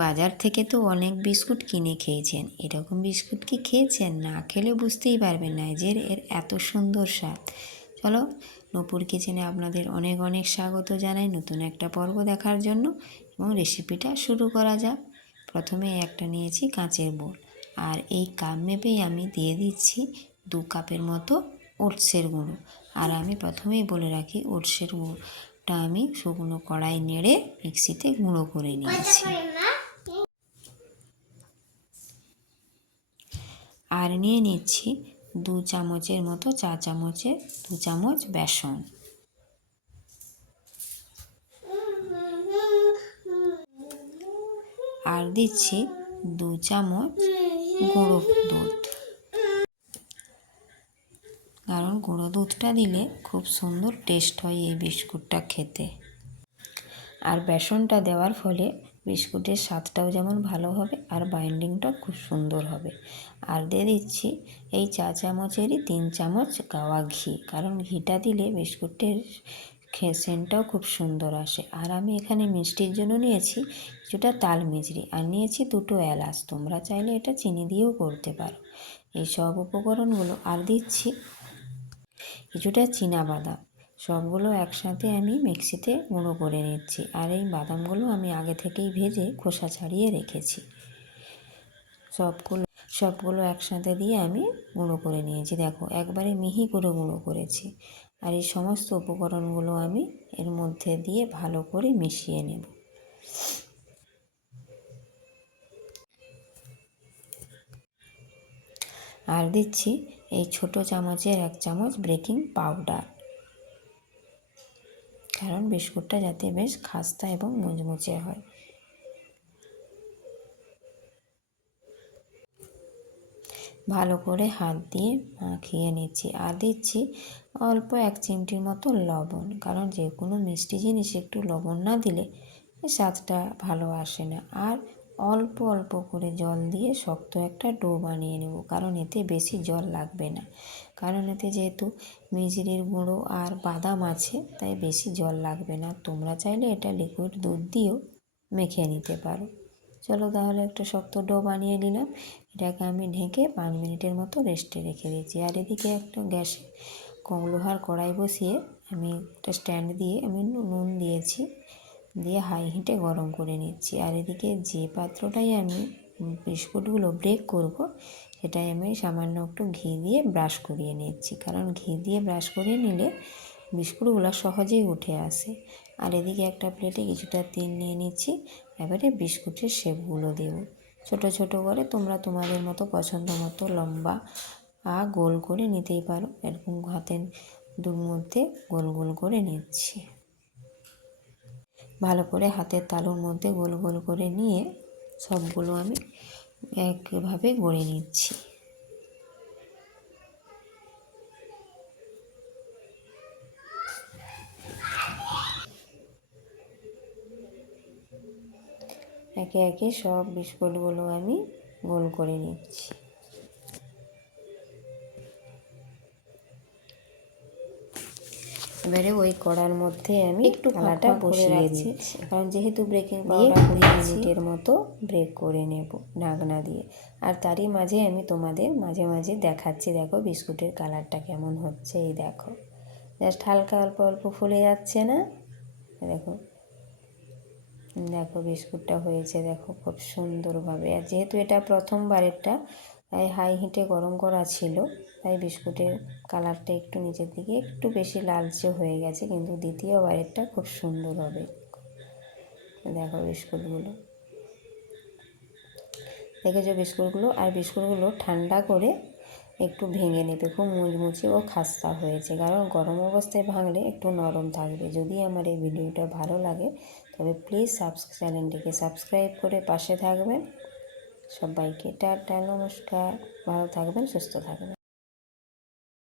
বাজার থেকে তো অনেক বিস্কুট কিনে খেয়েছেন, এরকম বিস্কুট কি খেয়েছেন? না খেলে বুঝতেই পারবেন না যে এর এত সুন্দর স্বাদ। চলো, নূপুর কিচেনে আপনাদের অনেক অনেক স্বাগত জানাই নতুন একটা পর্ব দেখার জন্য, এবং রেসিপিটা শুরু করা যাক। প্রথমে একটা নিয়েছি কাঁচের বোল, আর এই কাপ মেপেই আমি দিয়ে দিচ্ছি 2 কাপের মতো ওটসের গুঁড়ো। আর আমি প্রথমেই বলে রাখি, ওটসের গুঁড়োটা আমি শুকনো কড়াই নেড়ে মিক্সিতে গুঁড়ো করে নিয়েছি। আর নিয়ে নিচ্ছি 2 চামচের মতো, 4 চামচের 2 চামচ বেসন। আর দিচ্ছি 2 চামচ গুঁড়ো দুধ, কারণ গুঁড়ো দুধটা দিলে খুব সুন্দর টেস্ট হয় এই বিস্কুটটা খেতে। আর বেসনটা দেওয়ার ফলে বিস্কুটের স্বাদটাও যেমন ভালো হবে আর বাইন্ডিংটাও খুব সুন্দর হবে। আর দিয়ে দিচ্ছি এই 4 চামচেরই 3 চামচ গাওয়া ঘি, কারণ ঘিটা দিলে বিস্কুটের সেন্টটাও খুব সুন্দর আসে। আর আমি এখানে মিষ্টির জন্য নিয়েছি কিছুটা তাল মিছরি, আর নিয়েছি 2টো এলাচ। তোমরা চাইলে এটা চিনি দিয়েও করতে পারো। এই সব উপকরণগুলো, আর দিচ্ছি কিছুটা চীনাবাদাম। সবগুলো একসাথে আমি মিক্সিতে গুঁড়ো করে নিচ্ছি। আর এই বাদামগুলো আমি আগে থেকেই ভেজে খোসা ছাড়িয়ে রেখেছি। সবগুলো একসাথে দিয়ে আমি গুঁড়ো করে নিয়েছি। দেখো, একবারে মিহি করে গুঁড়ো করেছি। আর এই সমস্ত উপকরণগুলো আমি এর মধ্যে দিয়ে ভালো করে মিশিয়ে নেব। আর দিচ্ছি এই ছোট চামচের 1 চামচ বেকিং পাউডার, কারণ বিস্কুটটা যাতে বেশ খাস্তা এবং মুচমুচে হয়। ভালো করে হাত দিয়ে মাখিয়ে নিচ্ছি। আর দিচ্ছি অল্প 1 চিমটির মতো লবণ, কারণ যে কোনো মিষ্টি জিনিস একটু লবণ না দিলে স্বাদটা ভালো আসে না। আর অল্প অল্প করে জল দিয়ে শক্ত একটা ডো বানিয়ে নেব, কারণ এতে বেশি জল লাগবে না। কারণ এতে যেহেতু মিছরির গুঁড়ো আর বাদাম আছে, তাই বেশি জল লাগবে না। তোমরা চাইলে এটা লিকুইড দুধ দিয়েও মেখে নিতে পারো। চলো তাহলে একটা শক্ত ডো বানিয়ে নিলাম। এটাকে আমি ঢেকে 5 মিনিটের মতো রেস্টে রেখে দিয়েছি। আর এদিকে একটা গ্যাসে লোহার কড়াই বসিয়ে আমি একটা স্ট্যান্ড দিয়ে আমি নুন দিয়েছি, দিয়ে হাই হিটে গরম করে নিচ্ছি। আর এদিকে যে পাত্রটাই আমি বিস্কুটগুলো ব্রেক করব, সেটাই আমি সামান্য একটু ঘি দিয়ে ব্রাশ করিয়ে নিচ্ছি, কারণ ঘি দিয়ে ব্রাশ করিয়ে নিলে বিস্কুটগুলো সহজেই উঠে আসে। আর এদিকে একটা প্লেটে কিছুটা তেল নিয়ে নিচ্ছি। এবারে বিস্কুটের শেপগুলো দেব ছোট ছোট করে। তোমরা তোমাদের মতো পছন্দ মতো লম্বা গোল করে নিতেই পারো। এরকম হাতের মধ্যে গোল গোল করে নিচ্ছি। ভালো করে হাতের তালুর মধ্যে গোল গোল করে নিয়ে সবগুলো আমি একভাবে গড়ে নিচ্ছি। একে একে সব বিস্কুটগুলো আমি গোল করে নিচ্ছি। এবারে ওই কড়ার মধ্যে আমি একটু কড়াটা বসিয়ে দিচ্ছি, কারণ যেহেতু বেকিং পাউডার 20 মিনিটের মতো ব্রেক করে নেব ঢাকনা দিয়ে। আর তারই মাঝে আমি তোমাদের মাঝে মাঝে দেখাচ্ছি, দেখো বিস্কুটের কালারটা কেমন হচ্ছে। এই দেখো, জাস্ট হালকা অল্প অল্প ফুলে যাচ্ছে না? দেখো দেখো বিস্কুটটা হয়েছে, দেখো খুব সুন্দরভাবে। আর যেহেতু এটা প্রথমবারেরটা, তাই হাই হিটে গরম করা ছিল, তাই বিস্কুটের কালারটা একটু নিচের দিকে একটু বেশি লালচে হয়ে গেছে, কিন্তু দ্বিতীয়বারেরটা খুব সুন্দর হবে। দেখো বিস্কুটগুলো, দেখেছো বিস্কুটগুলো? আর বিস্কুটগুলো ঠান্ডা করে একটু ভেঙে নেবে। খুব মুচমুচে ও খাস্তা হয়েছে, কারণ গরম অবস্থায় ভাঙলে একটু নরম থাকবে। যদি আমার এই ভিডিওটা ভালো লাগে তবে প্লিজ চ্যানেলটিকে সাবস্ক্রাইব করে পাশে থাকবেন। সবাইকে টাটা, নমস্কার, ভালো থাকবেন, সুস্থ থাকবেন।